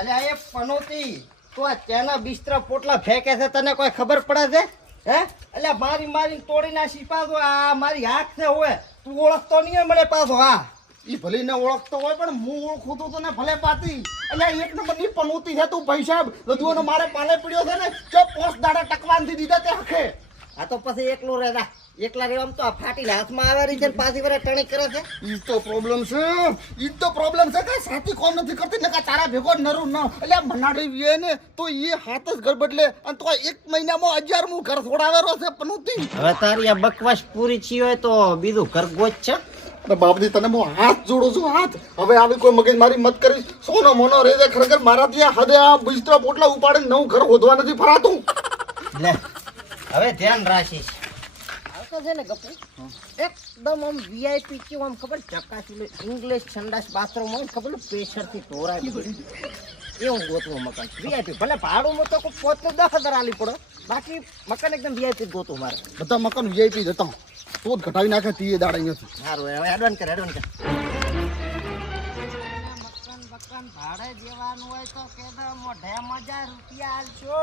અલ્યા એ પનોતી તો આ તેના બિસ્તરા પોટલા ફેંકે છે તને કોઈ ખબર પડે છે? હે? અલ્યા મારી મારી તોડી નાખી પાછો આ મારી આંખ ને હોય તું ઓળખતો નહીં હોય મને પાછો હા. એ ભલે ને ઓળખતો હોય પણ હું ઓળખું તો તને ભલે પાતી એટલે એક નંબરની પનોતી છે તું પૈસા બધું મારે પાલે પડ્યો છે ને જો પોસ્ટ દાડા ટકવાનથી દીધા તે હખે આ તો પછી એકલો રહેતા એકલા રહેવામાં તો આ ફાટી હાથમાં આવે રહી છે પાછી વરે ટણી કરે છે. ઈ તો પ્રોબ્લેમ છે ઈ તો પ્રોબ્લેમ છે કે સાથી કોમ નથી કરતી નકા તારા ભેગો નરું ન. એટલે મનાડી વીએ ને તો એ હાથ જ ઘર બદલે અને તો એક મહિનામાં હજારમું ઘર છોડાવેલો છે પનોતી. હવે તારી આ બકવાસ પૂરી છી હોય તો બીજું ઘર ગોચ છે. બાપજી તને હું હાથ જોડું છું હાથ. હવે આવી કોઈ મગજ મારી મત કરીશ સોનો મોનો રે છે ખરેખર મારાથી આ હદે આ બિસ્તરા પોટલા ઉપાડીને નવું ઘર હોદવા નથી ફરાતું. લે હવે ધ્યાન રાખીશ. આવતો છે ને ગપુ? એકદમ આમ વીઆઈપી કેવું આમ ખબર ચકાસી ઇંગ્લિશ સંડાસ બાથરૂમ હોય ખબર પ્રેશરથી ઢોરાય એવું ગોતવું મકાન. વીઆઈપી ભલે ભાડું મો તો પોતે દસ હજાર આલી પડો. બાકી મકાન એકદમ વીઆઈપી ગોતું મારે. બધા મકાન વીઆઈપી જતા તો જ ઘટાવી નાખે તીએ દાડા અહીંયાથી સારું હવે એડવાન્સ કર એડવાન્સ કર. ભાડે દેવાનું હોય તો કે મોઢે મજા રૂપિયા આલશો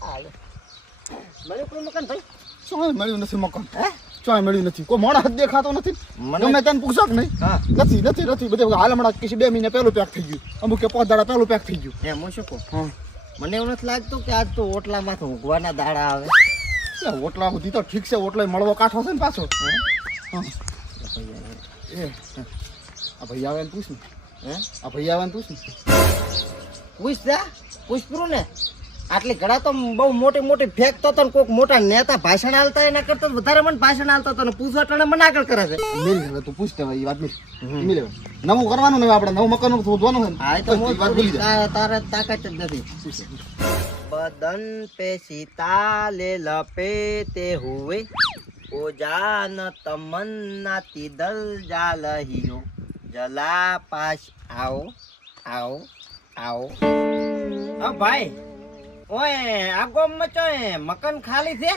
હાલો. મળ્યું કોઈ મકાન ભાઈ? ચોય મળ્યું નથી મકાન. હે? ચોય મળ્યું નથી. કોઈ હાથ દેખાતો નથી. મને- મેં તને પૂછ્યા કે નહીં. હા. નથી નથી નથી. બધે હાલ હમણાં કિસી બે મહિને પહેલું પેક થઈ ગયું. અમુક કે પાંચ દાડા પહેલું પેક થઈ ગયું. એમ હું શું કહું? મને એવું નથી લાગતું કે આજ તો ઓટલામાંથી ઊંઘવાના દાડા આવે. ઓટલા સુધી તો ઠીક છે ઓટલા મળવો કાઠો છે ને પાછો. હા? એ આ ભાઈ આવે પૂછ ને હે? આ ભાઈ આવે ને પૂછ ને પૂછ જા. પૂછ પૂરું ને. આટલી ઘડા તો બહુ મોટી મોટી ફેંકતો હતો કોઈક મોટા નેતા ભાષણ આલતા એના કરતા વધારે મને ભાષણ આલતો હતો ને પૂછવા ટાણે મને આગળ કરે છે. મિલ હવે તું પૂછ ભાઈ વાત મિલ. નવું કરવાનું ને આપણે નવું મકાન શોધવાનું છે હા તો હું વાત ભૂલી જા. તારે તાકાત જ નથી. બદન પે સીતા લે લપેતે હુએ ઓ જાન તમન્ના તી દલ જાલ હિયો જલા પાસ આવો આવો. આવો હા ભાઈ. ઓય આ ગોમમાં ચો મકાન ખાલી છે?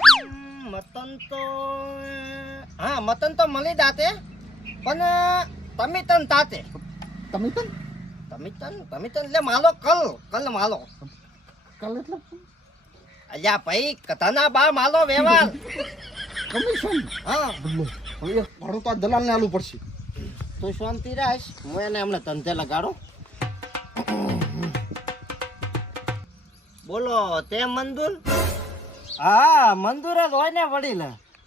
મતન તો હા મતન તો મળી દાતે પણ તમે તન તાતે. તમે તન? તમે તન તમે તન એટલે માલો કલ કલ માલો. કલ એટલે અલ્યા ભાઈ કથાના બા માલો વ્યવહાર. કમિશન હા. હવે એક તો દલાલને આલું પડશે. તું શાંતિ રાખ. હું એને હમણાં ધંધે લગાડું. બોલો તે મંદુર હા મંદુર જ હોય ને વડીલ.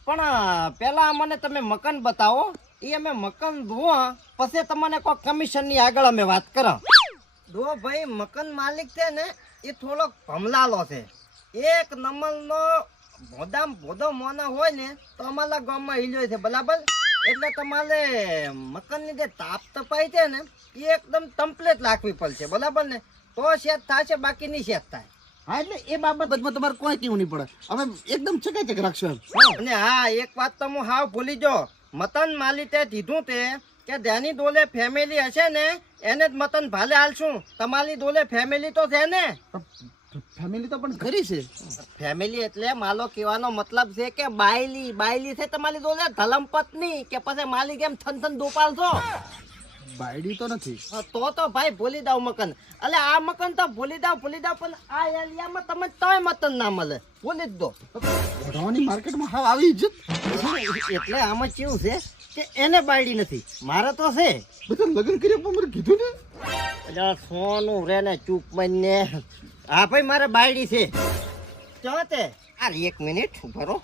પણ પેલા મને તમે મકાન બતાવો. એ અમે મકાન ધોવા પછી તમને કોઈ કમિશનની આગળ અમે વાત કરો જો ભાઈ મકાન માલિક છે ને એ થોડોક ભમલાલો છે. એક નંબરનો ભોદામ ભોદો મોના હોય ને તો અમારા ગામમાં હિલ્યો છે બરાબર? એટલે તમારે મકાનની જે તાપ તપાઈ છે ને એ એકદમ કમ્પ્લીટ રાખવી પડશે બરાબર ને? તો શેત થશે બાકી નહીં શેત થાય. હા એટલે એ બાબતમાં તમારે કોઈ કેવું નહીં પડે. અમે એકદમ ચકાચક રાખશું એમ. અને હા એક વાત તો હું હાવ ભૂલી જો મતન માલિકે કીધું તે કે જેની દોલે ફેમિલી હશે ને એને જ મતન ભાલે હાલશું. તમારી દોલે ફેમિલી તો છે ને. ફેમિલી તો પણ ખરી છે. ફેમિલી એટલે માલો કહેવાનો મતલબ છે કે બાયલી. બાયલી છે તમારી દોલે ધલમ પત્ની કે પછી માલિક એમ થન થન દોપાલ છો બાયડી તો નથી. હા, તો તો ભાઈ ભૂલી દાવ મકન. એટલે આ મકન તો ભૂલી દાવ ભૂલી દાવ પણ આ એરિયામાં તમે તોય મતન ના મળે. ભૂલી જ દો વઢાવાની માર્કેટમાં હાવ આવી ઇજ્જત. એટલે આમાં કેવું છે કે એને બાયડી નથી. મારે તો છે. બધા લગ્ન કર્યા પણ મને કીધું ને. એટલે સોનું રે ને ચૂપ ને હા ભાઈ મારે બાયડી છે. ચો તે. આ એક મિનિટ ભરો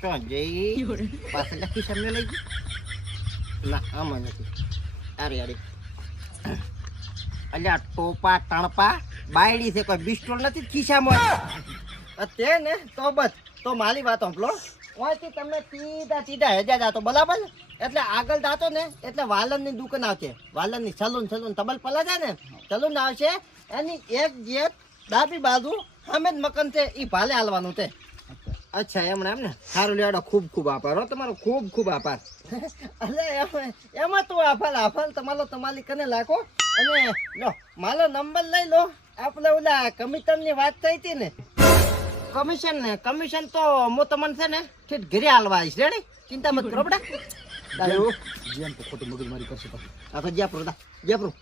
ચો જઈ. પાસે લખી સામે લઈ ગઈ ના આમાં નથી. અરે અરે અલ્યા ટોપા તણપા બાયડી છે કોઈ બિસ્ટોલ નથી ખિસ્સામાં? તે ને તો બસ. તો મારી વાત સાંભળો. ઓયથી તમે સીધા સીધા હેજા જાતો બરાબર? એટલે આગળ જાતો ને એટલે વાલનની દુકાન આવશે. વાલનની સલૂન સલૂન તબલ પલા જાય ને? સલૂન આવશે. એની એક જેટ ડાબી બાજુ અમે જ મકાન છે એ ભાલે હાલવાનું છે. અચ્છા એમણે એમ ને સારું લેવાડો. ખૂબ ખૂબ આભાર હો તમારો ખૂબ ખૂબ આભાર. અરે એમાં તું આભાર આભાર. તમારો તમારી કને લાખો અને લો મારો નંબર લઈ લો. આપણે ઓલા કમિશનની વાત થઈ હતી ને. કમિશન ને કમિશન તો હું તમને છે ને ઠીક ઘરે હાલવા આવીશ. રેડી ચિંતા મત કરો બેટા. જેમ તો ખોટું મગજ મારી કરશે આખો જ્યાં પ્રો જ્યાં પ્રો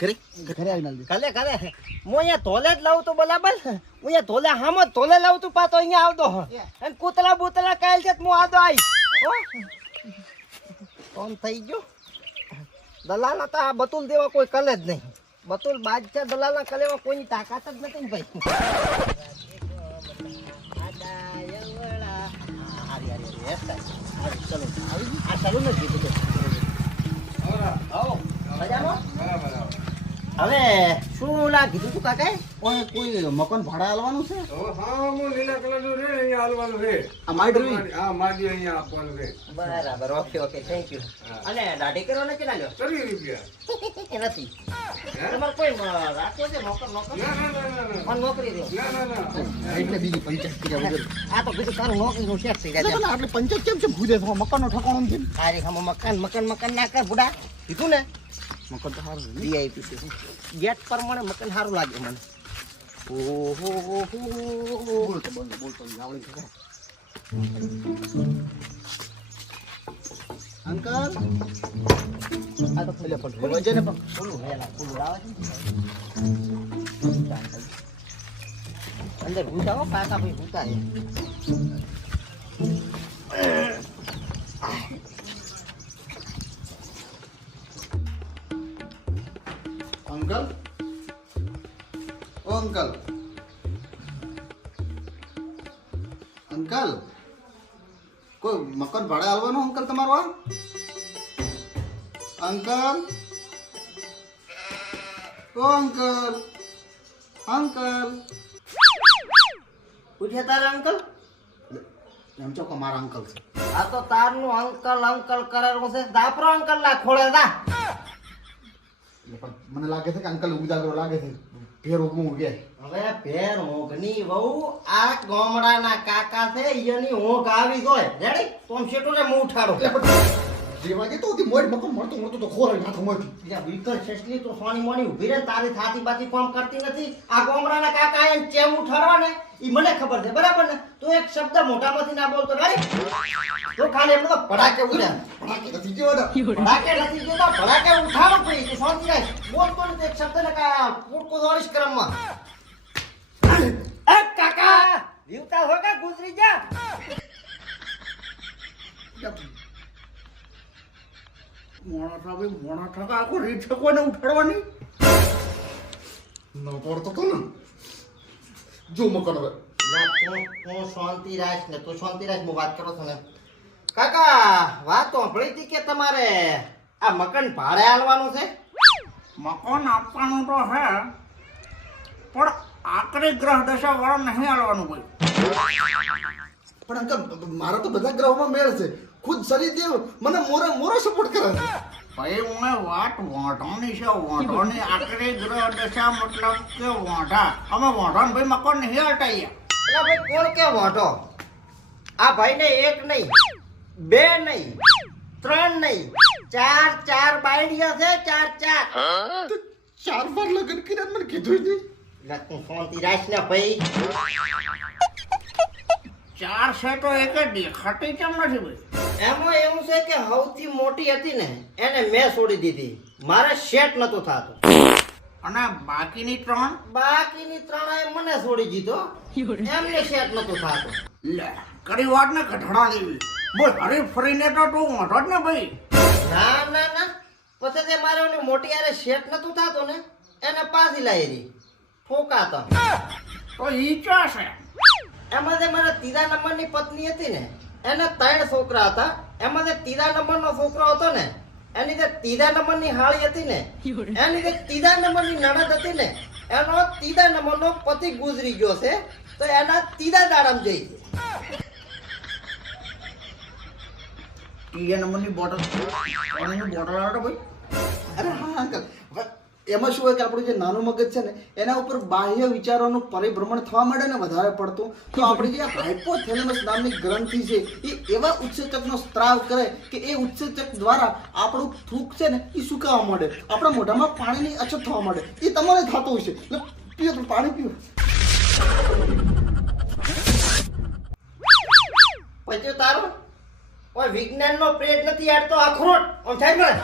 ઘરે? ઘરે આવી નાલ કાલે કાલે. હું અહીંયા ધોલે જ લાવું તો બરાબર. હું અહીંયા ધોલે હામ ધોલે લાવું તું પાતો અહીંયા આવતો. અને કૂતલા બૂતલા કાયલ છે હું આવતો આવીશ. કોમ થઈ ગયો. દલાલ હતા આ બતુલ દેવા કોઈ કલે જ નહીં. બતુલ બાદશાહ દલાલના કલેવા કોઈની તાકાત જ નથી ને ભાઈ? હવે શું ના કીધું તું કાકાએ? ઓય કોઈ મકાન ભાડા આલવાનું છે? હા હું લીલા કલરનું છે ને અહીંયા આલવાનું છે. આ માડી હા માડી અહીંયા આપવાનું છે. બરાબર ઓકે ઓકે થેન્ક યુ અને દાઢી કરવાના કેટલા લ્યો? ત્રીસ રૂપિયા. નથી. તમારે કોઈ રાખો છે? નોકર નોકર ના ના ના ના નોકરી દો. ના ના ના. એટલે બીજી પંચાયત કર્યા વગર આ તો તારું નોકરીનું થઈ એટલે પેલા આટલે પંચાયત કેમ છે? ભૂજે છે મકાનનો ઠકાણો નથી તારી હમ મકાન મકાન મકાન ના કર બુડા. કીધું ને? મકાન તો સારું છે વીઆઈપી છે. ગેટ પ્રમાણે મકાન સારું લાગે મને. બોલતો બોલતો બોલતો આવડી ખબર અંકલ આ તો પેલે પણ રેવા જાય ને પણ બોલું વેલા બોલું આવે છે અંદર ઘૂંચાવો પાછા ભાઈ ઘૂંચા અંકલ? અંકલ. અંકલ, કોઈ મકાન ભાડે આવવાનું અંકલ તમારો આ? અંકલ? ઓ અંકલ અંકલ. પૂછ્યા તારા અંકલ? એમ ચોખ્ખો મારા અંકલ છે. આ તો તારનું અંકલ અંકલ કરેલું છે. દાપરો અંકલ ના ખોળે દા મને લાગે છે કે અંકલ ઉદાગરો લાગે છે. ફેર ઉગમું ઉગ્યા હવે ભેર ઊંઘની વહુ આ ગામડાના કાકા છે એની ઊંઘ આવી જોય રેડી? તો આમ શેટો રે મું ઉઠાડો. એટલે પણ તો મોડ મકમ મળતું મળતું તો ખોરાક હાથમાંથી બીજા વિકલ શેઠની તો સોની મોની ઊભી રહે તારી થાતી બાતી કામ કરતી નથી. આ ગોમરાના કાકા એ ચેમ ઉઠાડવા ને ઈ મને ખબર છે બરાબર ને? તો એક શબ્દ મોટામાંથી ના બોલતો રાઈ તો ખાલી એમને તો ભડાકે ઉડ્યા ભડાકે નથી જો ભડાકે નથી જો ભડાકે ઉઠાડો કોઈ શાંતિ રાખ. બોલતો ને એક શબ્દ ને કા પૂરકો દોરીશ ક્રમમાં એ કાકા જીવતા હો કે ગુજરી જા મોણા સાહેબ મોણા ઠકા આખો રીત છે કોઈને ઉઠાડવાની? ન પડતો તો ને. જો મકાન હવે. ના તું તું શાંતિ રાખ ને તું શાંતિ રાખ હું વાત કરો છો ને. કાકા વાત સાંભળી હતી કે તમારે આ મકાન ભાડે આલવાનું છે? મકાન આપવાનું તો હે પણ આકરી ગ્રહ દશા વાળા નહીં આલવાનું કોઈ. પણ અંકલ મારા તો બધા ગ્રહોમાં મેળ છે. ખુદ શનિદેવ મને મોરે મોરો સપોર્ટ કરે છે. ભાઈ હું વાત વાંઢાની છે વાંઢાની આકરી ગ્રહ દશા મતલબ કે વાંઢા. અમે વાંઢાને ભાઈ મકાન નહીં હટાઈએ. એટલે ભાઈ કોણ કે વાંઢો? આ ભાઈને એક નહીં બે નહીં ત્રણ નહીં ચાર ચાર બાયડિયા છે ચાર ચાર. ચાર વાર લગ્ન કર્યા મને કીધું નહીં. એટલે તું શાંતિ રાખ ને ભાઈ. ચાર છે તો એક જ દેખાતી કેમ નથી ભાઈ એમાં એવું છે કે સૌથી મોટી હતી ને એને મેં છોડી દીધી. મારે સેટ નતો થતો. અને બાકીની ત્રણ? બાકીની ત્રણેય મને છોડી દીધો. એમને સેટ નતો થતો. લે કરી વાત ને કઢડા દેવી બોલ હરી ફરીને તો તું મોટો જ ને ભાઈ. ના ના ના. પછી તે મારે ઓલી મોટી આરે સેટ નતું થતો ને એને પાછી લાવી દી ઠોકાતો તો ઈ છે? એમાં જે મારા ત્રીજા નંબરની પત્ની હતી ને એને ત્રણ છોકરા હતા. એમાં જે ત્રીજા નંબરનો છોકરો હતો ને એની જે ત્રીજા નંબરની હાળી હતી ને એની જે ત્રીજા નંબરની નણદ હતી ને એનો ત્રીજા નંબરનો પતિ ગુજરી ગયો છે. તો એના ત્રીજા દાડામાં જઈ ત્રીજા નંબરની બોટલ બોટલ આવે ભાઈ? અરે હા અંકલ. એમાં શું હોય કે આપણું જે નાનું મગજ છે ને, એના ઉપર બાહ્ય વિચારોનું પરિભ્રમણ થવા માંડે ને વધારે પડતું. તો આપણી જે હાઇપોથેલેમસ નામની ગ્રંથિ છે, એ એવા ઉત્સેચકનો સ્ત્રાવ કરે કે એ ઉત્સેચક દ્વારા આપણું થૂક છે ને, એ સુકાવા માંડે. આપણા મોઢામાં પાણીની અછત થવા માંડે. એ તમારે થતું હશે. પીઓ પાણી પીઓ. પછી તારું? કોઈ વિજ્ઞાનનો પ્રેત નથી આડતો અખરોટ આમ થાય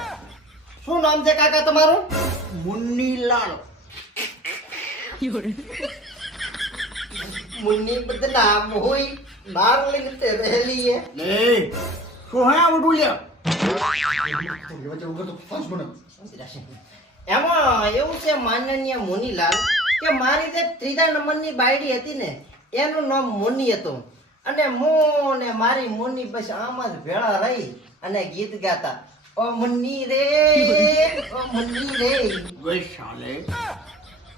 શું નામ છે કાકા તમારું? મુન્નીલાલ. મુન્ની બદનામ હોય ડાર્લિંગ તે રહેલી હે. લે શું હે આ બધું લે વચ્ચે વગર તો ફાસ બને એમાં એવું છે માનનીય મુનિલાલ કે મારી જે ત્રીજા નંબરની બાયડી હતી ને એનું નામ મુની હતું. અને મો ને મારી મુનિ પછી આમ જ ભેળા રહી અને ગીત ગાતા. ઓ મુન્ની રે ઓ મુન્ની રે. વે સાલે.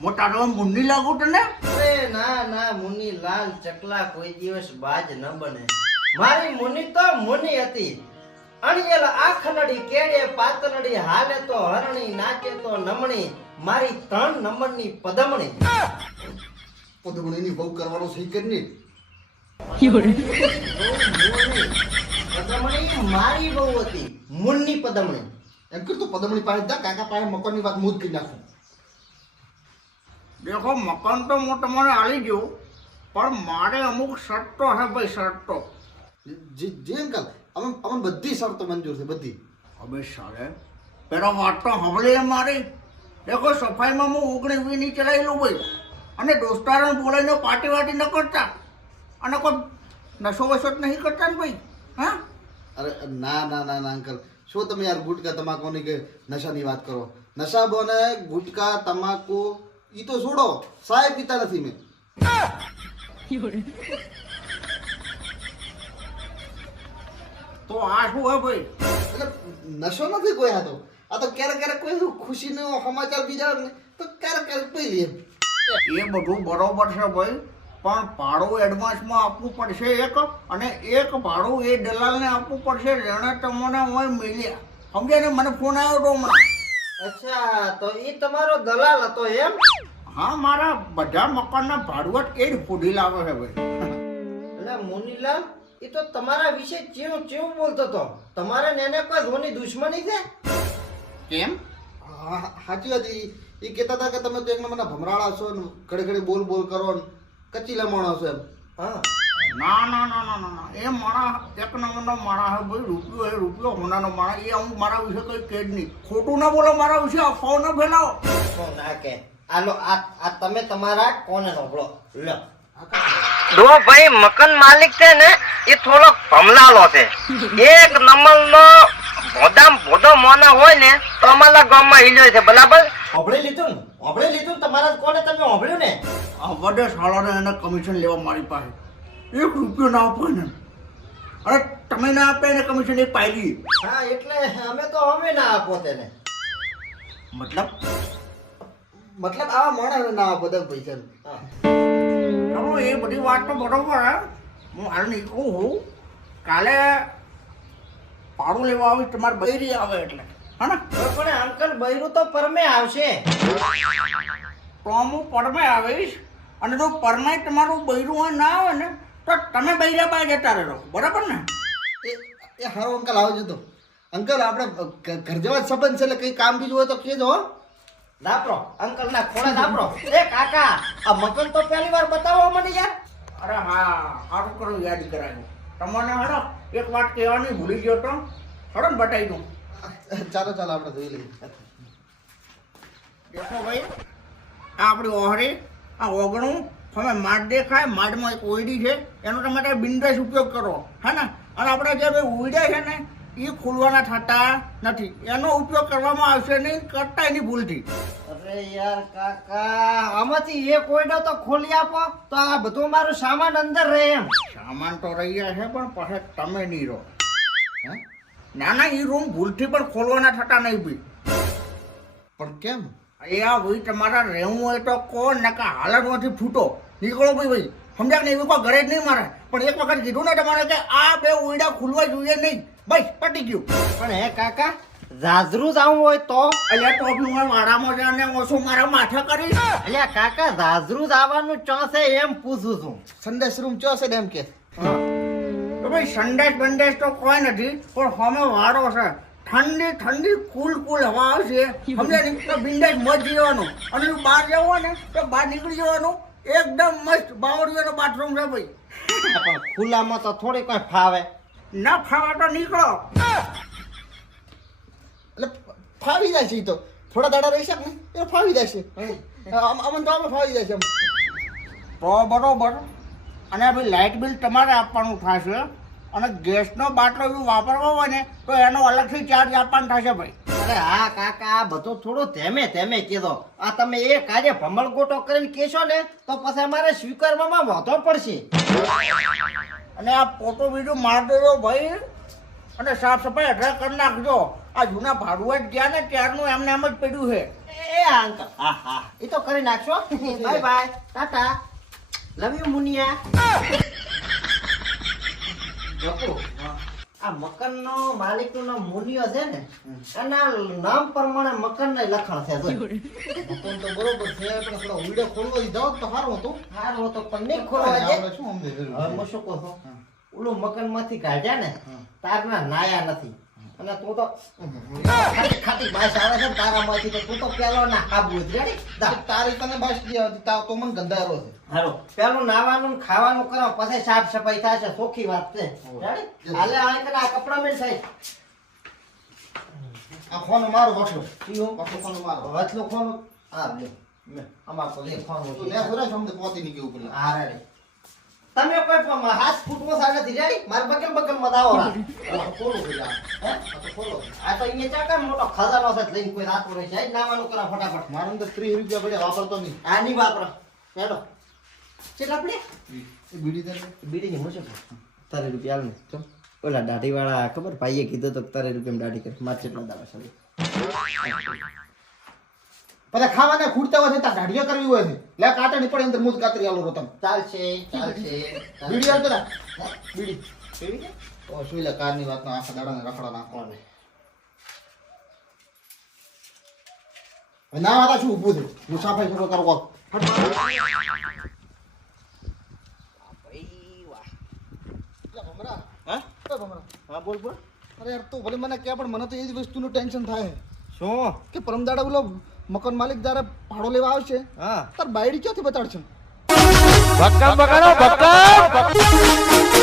મોટા તો મુન્ની લાગુ તને? અરે ના ના મુની લાલ ચકલા કોઈ દિવસ બાજ ન બને. મારી મુની તો મુની હતી. અણિયેલ આખનડી કેડે પાતનડી હાલે તો હરણી નાચે તો નમણી મારી ત્રણ નંબરની પદમણી. પદમણીની બહુ કરવાનો સહી કરીને પદમણી મારી બહુ હતી. મૂળની પદમણી. એમ કીધું પદમણી પાસે જા કાકા પાસે મકાનની વાત મૂજ કરી નાખું. દેખો મકાન તો હું તમારે આલી ગયો પણ મારે અમુક શરતો હે ભાઈ શરતો. જી જી અંકલ અમે અમે બધી શરતો મંજૂર છે બધી. હવે સાલે પેલા વાત તો હમલે મારી. દેખો સફાઈમાં હું ઓગણી વી ની ચલાવેલું ભાઈ અને દોસ્તારોને બોલાવીને પાર્ટી વાટી ન કરતા. અને કોઈ નશો વશો નહીં કરતા ને ભાઈ હા? અરે ના ના ના ના અંકલ શું તમે યાર ગુટકા તમાકુની કે નશાની વાત કરો નશા બને ગુટકા તમાકુ ઈ તો છોડો સાહેબ પીતા નથી મેં તો આ શું હે ભાઈ એટલે નશો નથી કોઈ આ તો આ તો ક્યારેક ક્યારેક કોઈ ખુશીનો સમાચાર બીજા આવે ને તો ક્યારેક ક્યારેક પી લઈએ એ બધું બરોબર છે ભાઈ પણ ભાડું એડવાન્સમાં આપવું પડશે એક અને એક ભાડું એ દલાલને આપવું પડશે જેણે તમને હોય મળ્યા સમજ્યા ને? મને ફોન આવ્યો હતો હમણાં. અચ્છા તો એ તમારો દલાલ હતો એમ? હા મારા બધા મકાનના ભાડુઆત એ જ ફૂડી લાવે છે ભાઈ. એટલે મુનીલાલ એ તો તમારા વિશે ચેવું ચેવું બોલતો હતો. તમારે ને એને કોઈ ધોની દુશ્મની છે? કેમ? હા સાચી વાત એ ઈ કહેતા હતા કે તમે તો એક મને ભમરાળા છો ને ઘડી ઘડી બોલ બોલ કરો ને. કચીલા માણસ એમ. હા. ના ના ના ના ના ના. એ મારા એક નંબરનો મારા હે ભાઈ રૂપિયો એ રૂપિયો હોનાનો મારા એ હું મારા વિશે કંઈ કે જ નહીં. ખોટું ના બોલો મારા વિશે અફવાઓ ન ફેલાવો. શું ના કે. આલો આ આ તમે તમારા કોને સાંભળો લો. દો ભાઈ મકાન માલિક છે ને એ થોડો ભમલાલો છે. એક નંબરનો ભોદામ ભોદો મોના હોય ને તો અમારા ગામમાં હિલ્યો છે બરાબર? હોભળી લીધું ને? હોભળી લીધું તમારા કોને? તમે હોભળ્યું ને? આ વડે શાળાને એને કમિશન લેવા મારી પાસે. એક રૂપિયો ના આપો ને અરે તમે ના આપે એને કમિશન એક પાયલી. હા એટલે અમે તો અમે ના આપો તેને. મતલબ? મતલબ આવા માણસ ના બધા પૈસા. હા. એ બધી વાત તો બરોબર હું. હાલ નીકળું હું. કાલે પાડું લેવા આવી તમારે બૈરી આવે એટલે. હા પણ અંકલ બૈરું તો પરમે આવશે. તો હું પરમે આવીશ અને જો પરમાય તમારું બૈરું આ ના આવે ને તો તમે બૈરા પાસે જતા રહો. બરાબર ને? એ એ હારો અંકલ આવજો તો અંકલ આપણે ઘર જેવા સંબંધ છે એટલે કંઈ કામ બીજું હોય તો કહેજો હો. દાપરો. અંકલ ના ખોળા દાપરો. એ કાકા આ મકાન તો પહેલી વાર બતાવો મને યાર. અરે હા સારું કરું યાદ કરાયું. તમને હડો એક વાત કહેવાની ભૂલી ગયો તો. હડો ને બતાવી દઉં. ચાલો ચાલો આપણે જોઈ લઈએ. દેખો ભાઈ. આ આપણી ઓહરી આ ઓગણું. તમે માડ દેખાય માડમાં એક ઓયડી છે. એનો તમારે બિંદાસ ઉપયોગ કરો હે ને? અને આપણે જે ભાઈ ઉડ્યા છે ને એ ખોલવાના થતા નથી. એનો ઉપયોગ કરવામાં આવશે નહીં કરતા એની ભૂલથી. અરે યાર કાકા આમાંથી એક ઓયડો તો ખોલી આપો તો આ બધું મારું સામાન અંદર રહે એમ. સામાન તો રહ્યા છે પણ પછી તમે નહીં રહો. હે? ના ના એ રૂમ ભૂલથી પણ ખોલવાના થતા નહીં ભાઈ પણ કેમ? એ આ ભાઈ તમારા રહેવું હોય તો કોણ નકા હાલતમાંથી ફૂટો. નીકળો ભાઈ ભાઈ. સમજ્યા ને એવું કોઈ ઘરે જ નહીં મારે. પણ એક વખત કીધું ને તમારે કે આ બે ઉડા ખુલવા જોઈએ નહીં. બસ પટી ગયું. પણ હે કાકા ઝાઝરું જ આવું હોય તો? અલ્યા તો બી હું વાડામાં જાને ઓછું મારા માથે કરી અલ્યા કાકા ઝાઝરું જ આવવાનું ચોસે એમ પૂછું છું. સંદેશ રૂમ ચોસે છે એમ કે. તો ભાઈ સંદેશ બંદેશ તો કોઈ નથી પણ હમે વારો છે. ઠંડી ઠંડી કુલ કુલ હવા આવશે. સમજ્યા ને તો બિંદાસ મત જવાનું અને બહાર જવું હોય ને તો બહાર નીકળી જવાનું. એકદમ મસ્ત બાવળીઓનો બાથરૂમ છે ભાઈ. પણ ખુલ્લામાં તો થોડી કોઈ ફાવે. ના ફાવા તો નીકળો. એટલે ફાવી જાય છે તો. થોડા દાડા રહેશે ને એ ફાવી છે. અમને તો ફાવી જાય છે તો બરોબર. અને ભાઈ લાઇટ બિલ તમારે આપવાનું થશે. અને ગેસનો બાટલો એવું વાપરવો હોય ને તો એનો અલગથી ચાર્જ આપવાનો થશે ભાઈ. અરે હા કાકા આ બધું થોડું ધેમે ધેમે કીધો. આ તમે એ કાર્ય ભમણ ગોટો કરીને કહેશો ને તો પછી અમારે સ્વીકારવામાં વાંધો પડશે. અને આ ફોટો વીડિયો માર દેજો ભાઈ અને સાફ સફાઈ અઢાર કરી નાખજો. આ જૂના ભાડુઆત ગયા ને ત્યારનું એમને એમ જ પડ્યું છે. એ આ અંકલ હા હા. એ તો કરી નાખશો. Bye bye Tata love you Muniya જપુ આ મકાન નો માલિકનું નામ મુનિયો છે ને એના નામ પ્રમાણે મકાન ને લખણ છે મકાન તો બરોબર છે પણ થોડો વીડિયો ખોલવો તો સારું હતું. હારું તો પણ નહીં ખોલવા. શું સમજે? હવે હું શું કહું ઓલું મકાનમાંથી કાઢ્યા ને તારના નાયા નથી. અને તું તો ખાટી ખાટી બાસ આવે છે તારા માંથી તો તું તો પેલો ના જ. રેડી તારી તને બાસ તાવ તો મને ગંધારો છે. હારો પેલું નાવાનું ખાવાનું કરો પછી સાફ સફાઈ થશે સોખી વાત છે. હાલે આ કને આ કપડા મેં સાહેબ આ ફોન મારો વઠલો કયો? વઠલો ફોન મારો. વચલો ફોન? આ લે. અમાર તો લે ફોન લે પૂરા અમને પોતી ની કેવું પેલા. હા રેડી. તમે કોઈ હાથ ફૂટમાં સાડા નથી. રેડી? માર બગલ બગલમાં દાવો ખોલો હે? આ તો તો અહીંયા ચાકા મોટો ખજાનો છે લઈને કોઈ રાત રહે છે આજ નાવાનું કરા ફટાફટ. મારા અંદર ત્રીસ રૂપિયા પડે વાપરતો નહીં. આ નહીં વાપરો. હેલો. કેટલા પડે? બીડી તારે? બીડી ની મૂછો તારે રૂપિયા આલ ને ચમ. ઓલા દાઢી વાળા ખબર? ભાઈએ કીધું તો તારે રૂપિયા દાઢી કર. માર કેટલા દાવા ચાલે પછી ખાવાના ખૂટતા હોય છે ત્યાં ગાડીઓ કરવી હોય છે. લે કાતરની પડે અંદર મૂત કાતરી આલો રોતમ. ચાલશે ચાલશે. બીડી આલતો ના બીડી બીડી ઓ શું લે કારની વાત નો આખા દાડાને રખડા નાખો. હવે ના વાતા શું ઊભું છે? મુસાફરી શરૂ કરો હા? હા બોલ બોલ. અરે યાર તું ભલે મને કે પણ મને તો એ જ વસ્તુનું ટેન્શન થાય. શું? કે પરમદાડા બોલો મકાન માલિક જયારે ભાડો લેવા આવશે હા. તાર બાયડી ક્યાંથી બતાડશે? ભક્કમ બગાડો ભક્કમ.